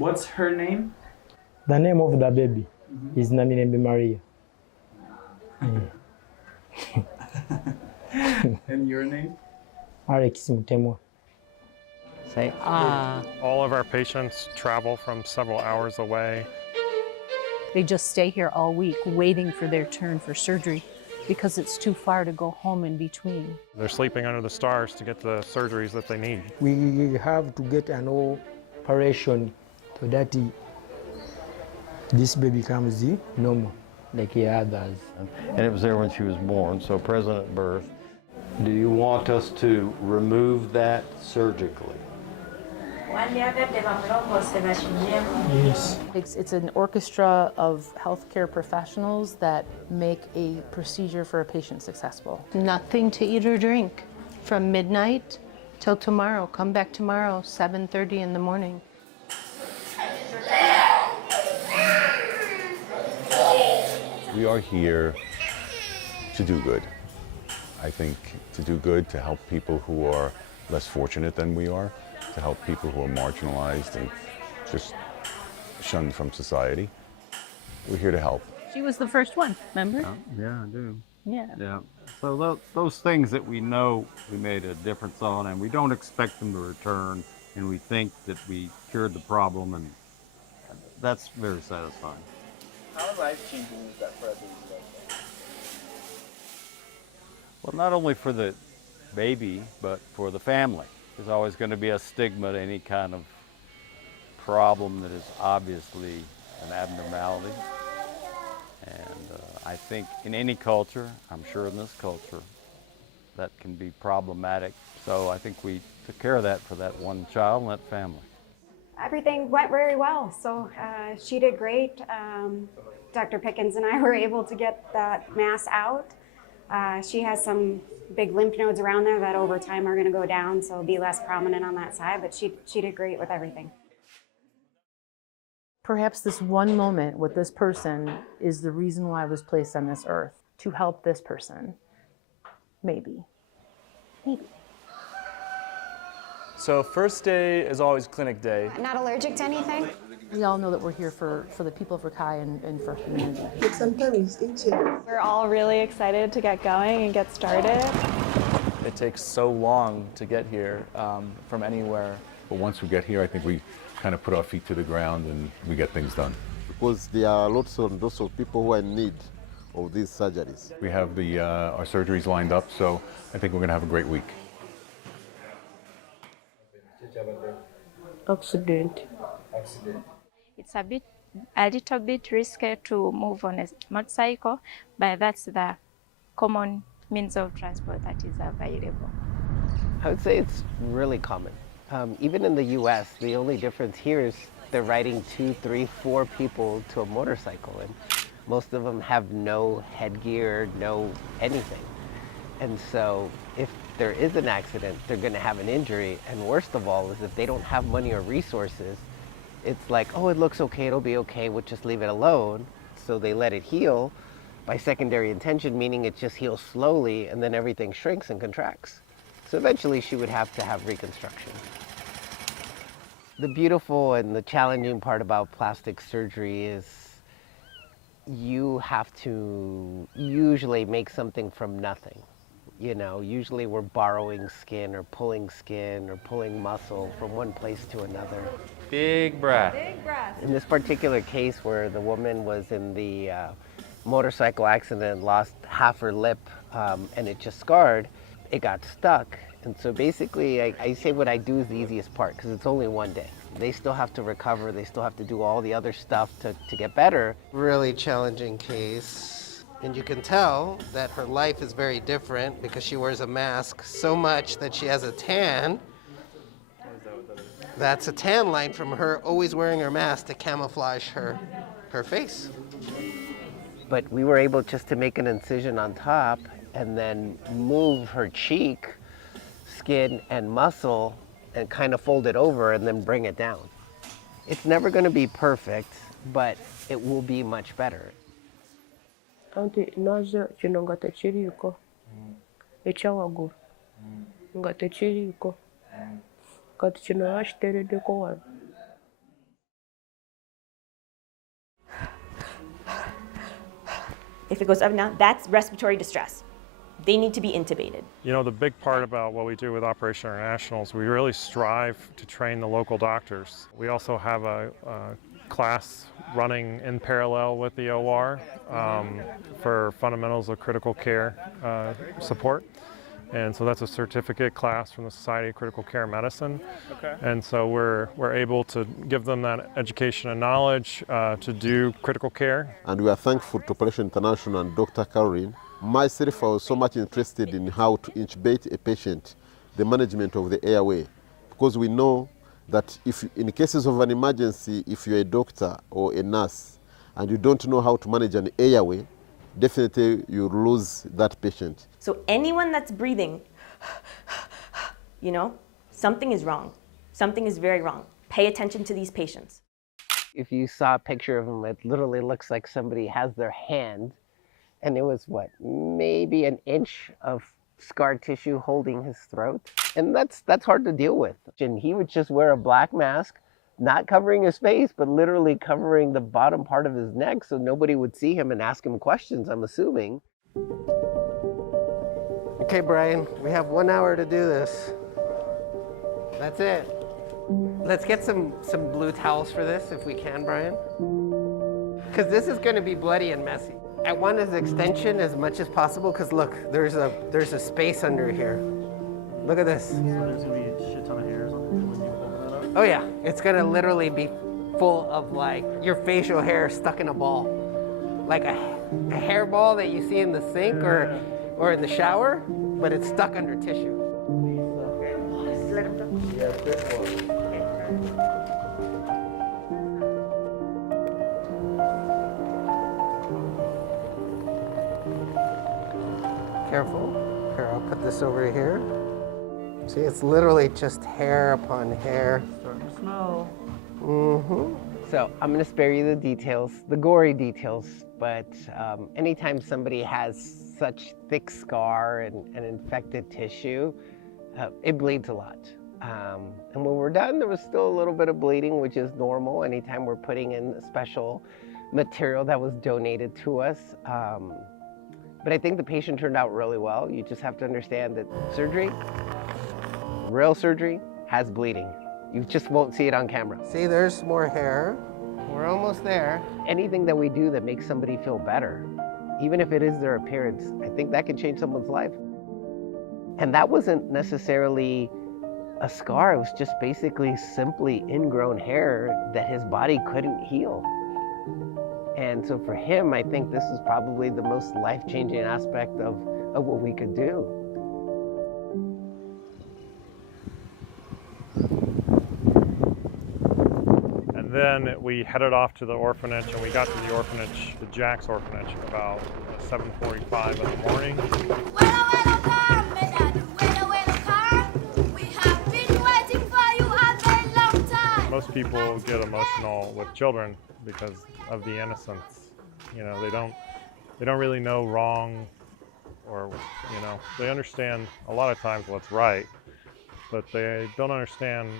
What's her name? The name of the baby is Namirembe Maria. And your name? Alex Mutemwa. Say, ah. All of our patients travel from several hours away. They just stay here all week waiting for their turn for surgery because it's too far to go home in between. They're sleeping under the stars to get the surgeries that they need. We have to get an operation so that this baby comes normal, like the others. And it was there when she was born, so present at birth. Do you want us to remove that surgically? Yes. It's an orchestra of healthcare professionals that make a procedure for a patient successful. Nothing to eat or drink from midnight till tomorrow. Come back tomorrow, 7:30 in the morning. We are here to do good. I think to do good, to help people who are less fortunate than we are, to help people who are marginalized and just shunned from society. We're here to help. She was the first one, remember? Yeah, I do. Yeah. Yeah. So those things that we know we made a difference on, and we don't expect them to return, and we think that we cured the problem, and that's very satisfying. How life-changing is that for a baby like that? Well, not only for the baby, but for the family. There's always going to be a stigma to any kind of problem that is obviously an abnormality. And I think in any culture, I'm sure in this culture, that can be problematic. So I think we took care of that for that one child and that family. Everything went very well. So she did great. Dr. Pickens and I were able to get that mass out. She has some big lymph nodes around there that over time are going to go down, so it'll be less prominent on that side, but she did great with everything. Perhaps this one moment with this person is the reason why I was placed on this earth, to help this person. Maybe. Maybe. So first day is always clinic day. Not allergic to anything? We all know that we're here for the people of Rakai and for humanity. Sometimes itchy. We're all really excited to get going and get started. It takes so long to get here from anywhere. But once we get here, I think we kind of put our feet to the ground and we get things done. Because there are lots of people who are in need of these surgeries. We have our surgeries lined up, so I think we're going to have a great week. Accident. It's a little bit risky to move on a motorcycle, but that's the common means of transport that is available. I would say it's really common. Even in the US, the only difference here is they're riding 2, 3, 4 people to a motorcycle, and most of them have no headgear, no anything. And so if there is an accident, they're going to have an injury, and worst of all is if they don't have money or resources, it's like, oh, it looks okay, it'll be okay, we'll just leave it alone. So they let it heal by secondary intention, meaning it just heals slowly, and then everything shrinks and contracts. So eventually she would have to have reconstruction. The beautiful and the challenging part about plastic surgery is you have to usually make something from nothing. You know, usually we're borrowing skin or pulling muscle from one place to another. Big breath. Big breath. In this particular case where the woman was in the motorcycle accident, lost half her lip, and it just scarred, it got stuck. And so basically, I say what I do is the easiest part, because it's only one day. They still have to recover, they still have to do all the other stuff to get better. Really challenging case. And you can tell that her life is very different because she wears a mask so much that she has a tan. That's a tan line from her always wearing her mask to camouflage her face. But we were able just to make an incision on top and then move her cheek, skin, and muscle and kind of fold it over and then bring it down. It's never going to be perfect, but it will be much better. Ante naza kino nga tekiriiko ekyawagulu nga tekiriiko kati kino bakiteereddeko wano. If it goes up and down, that's respiratory distress. They need to be intubated. You know, the big part about what we do with Operation International is we really strive to train the local doctors. We also have a class running in parallel with the OR for fundamentals of critical care support. And so that's a certificate class from the Society of Critical Care Medicine. Okay. And so we're able to give them that education and knowledge to do critical care. And we are thankful to Operation International and Dr. Caroline. Myself, I was so much interested in how to intubate a patient, the management of the airway, because we know that if in cases of an emergency, if you're a doctor or a nurse and you don't know how to manage an airway, definitely you lose that patient. So anyone that's breathing, you know, something is wrong. Something is very wrong. Pay attention to these patients. If you saw a picture of him, it literally looks like somebody has their hand, and it was what, maybe an inch of scar tissue holding his throat. And that's hard to deal with. And he would just wear a black mask, not covering his face, but literally covering the bottom part of his neck so nobody would see him and ask him questions, I'm assuming. Okay, Brian, we have 1 hour to do this. That's it. Let's get some blue towels for this if we can, Brian. Because this is going to be bloody and messy. I want his extension as much as possible because look, there's a space under here. Look at this. So there's going to be a shit ton of hairs on it when you open that up? Oh yeah, it's going to literally be full of like your facial hair stuck in a ball. Like a hairball that you see in the sink or in the shower, but it's stuck under tissue. Let him go. Yeah, quick one. Careful. Here, I'll put this over here. See, it's literally just hair upon hair. Starting to smell. Mm-hmm. So I'm going to spare you the details, the gory details, but anytime somebody has such thick scar and infected tissue, it bleeds a lot. And when we're done, there was still a little bit of bleeding, which is normal anytime we're putting in special material that was donated to us. But I think the patient turned out really well. You just have to understand that surgery, real surgery, has bleeding. You just won't see it on camera. See, there's more hair. We're almost there. Anything that we do that makes somebody feel better, even if it is their appearance, I think that can change someone's life. And that wasn't necessarily a scar. It was just basically simply ingrown hair that his body couldn't heal. And so for him, I think this is probably the most life-changing aspect of what we could do. And then we headed off to the orphanage, and we got to the orphanage, the Jack's orphanage, about 7:45 in the morning. Most people get emotional with children because of the innocence. You know, they don't really know wrong, or you know, they understand a lot of times what's right, but they don't understand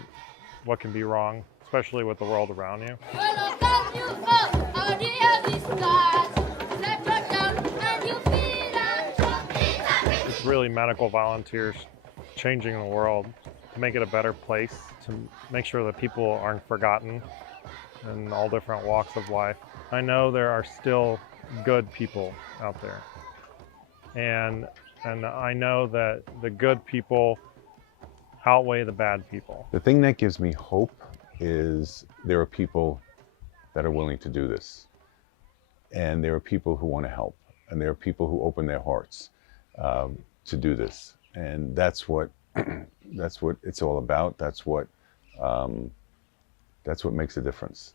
what can be wrong, especially with the world around you. It's really medical volunteers changing the world to make it a better place, to make sure that people aren't forgotten in all different walks of life. I know there are still good people out there, and I know that the good people outweigh the bad people. The thing that gives me hope is there are people that are willing to do this, and there are people who want to help, and there are people who open their hearts to do this, and that's what it's all about. That's what makes a difference.